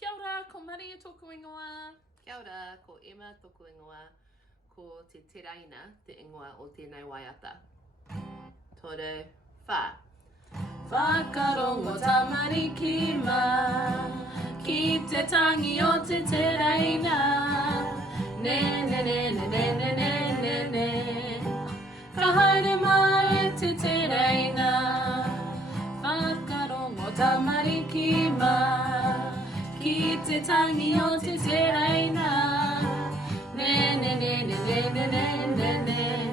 Kia ora, ko Maria tōku ingoa. Kia ora, ko Emma tōku ingoa. Ko te teraina, te ingoa o tēnei waiata. Tore, whā. Whakarongo tamarikima, ki te tangi o te teraina. Ne, ne, ne, ne, ne, ne, ne, ne, ne. Ka haere mai te teraina. Whakarongo tamarikima, ki te tangi o te teraina. Ne, ne, ne, ne, ne, ne, ne, ne, ne.